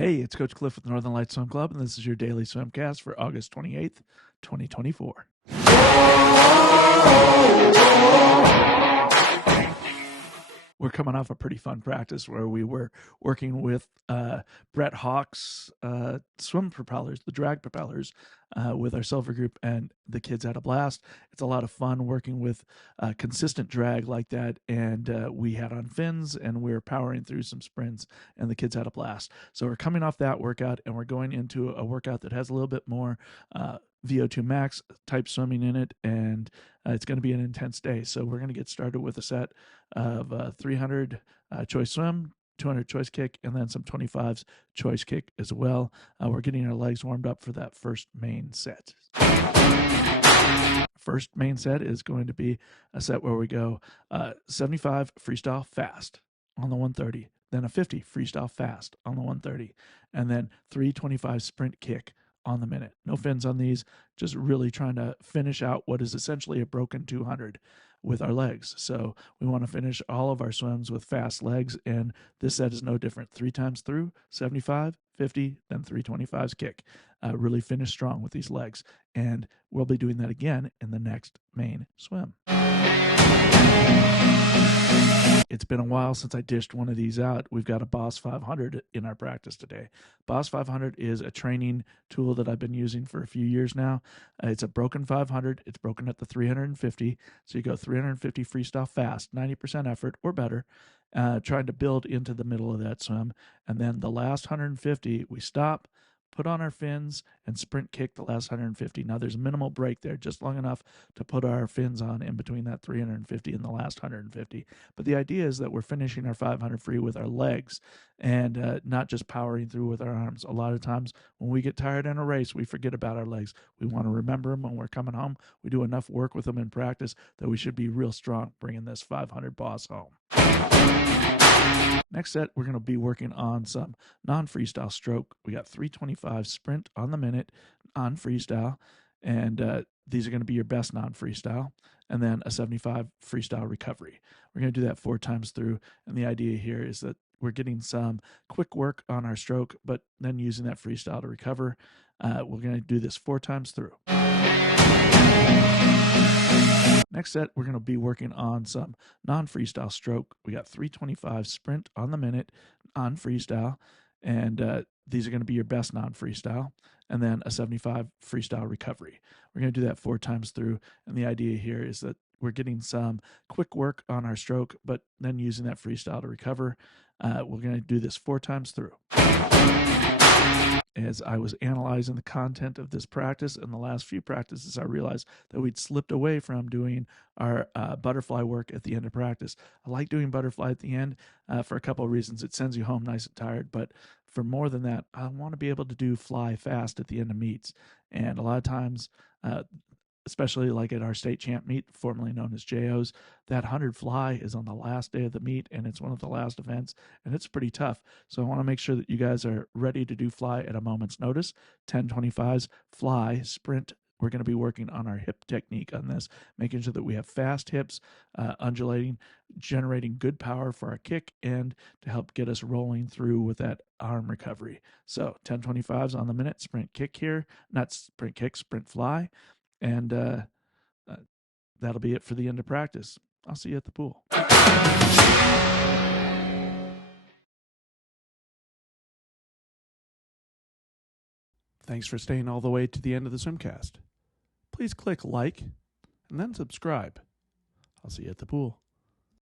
Hey, it's Coach Cliff with Northern Lights Swim Club, and this is your daily Swimcast for August 28th, 2024. We're coming off a pretty fun practice where we were working with Brett Hawk's swim propellers, the drag propellers, with our silver group, and the kids had a blast. It's a lot of fun working with consistent drag like that, and we had on fins, and we were powering through some sprints, and the kids had a blast. So we're coming off that workout, and we're going into a workout that has a little bit more VO2 max type swimming in it, and it's going to be an intense day. So we're going to get started with a set of 300 choice swim, 200 choice kick, and then some 25s choice kick as well. We're getting our legs warmed up for that first main set. First main set is going to be a set where we go 75 freestyle fast on the 130, then a 50 freestyle fast on the 130, and then 325 sprint kick on the minute. No fins on these, just really trying to finish out what is essentially a broken 200 with our legs. So we want to finish all of our swims with fast legs, and this set is no different. 3 times through, 75, 50, then 325s kick. Really finish strong with these legs, and we'll be doing that again in the next main swim. It's been a while since I dished one of these out. We've got a Boss 500 in our practice today. Boss 500 is a training tool that I've been using for a few years now. It's a broken 500. It's broken at the 350. So you go 350 freestyle fast, 90% effort or better, trying to build into the middle of that swim. And then the last 150, we stop, put on our fins, and sprint kick the last 150. Now, there's a minimal break there, just long enough to put our fins on in between that 350 and the last 150. But the idea is that we're finishing our 500 free with our legs and not just powering through with our arms. A lot of times when we get tired in a race, we forget about our legs. We want to remember them when we're coming home. We do enough work with them in practice that we should be real strong bringing this 500 boss home. Next set, we're going to be working on some non-freestyle stroke. We got 325 sprint on the minute on freestyle, and these are going to be your best non-freestyle, and then a 75 freestyle recovery. We're going to do that 4 times through, and the idea here is that we're getting some quick work on our stroke, but then using that freestyle to recover. We're going to do this 4 times through. Next set, we're going to be working on some non-freestyle stroke. We got 325 sprint on the minute on freestyle, and these are going to be your best non-freestyle, and then a 75 freestyle recovery. We're going to do that 4 times through, and the idea here is that we're getting some quick work on our stroke, but then using that freestyle to recover. We're going to do this 4 times through. As I was analyzing the content of this practice and the last few practices, I realized that we'd slipped away from doing our butterfly work at the end of practice. I like doing butterfly at the end for a couple of reasons. It sends you home nice and tired, but for more than that, I want to be able to do fly fast at the end of meets. And a lot of times, especially like at our state champ meet, formerly known as JO's, that 100 fly is on the last day of the meet, and it's one of the last events, and it's pretty tough. So I want to make sure that you guys are ready to do fly at a moment's notice. 1025s, fly, sprint. We're going to be working on our hip technique on this, making sure that we have fast hips, undulating, generating good power for our kick, and to help get us rolling through with that arm recovery. So 1025s on the minute, sprint kick here, not sprint kick, sprint fly. And that'll be it for the end of practice. I'll see you at the pool. Thanks for staying all the way to the end of the Swimcast. Please click like and then subscribe. I'll see you at the pool.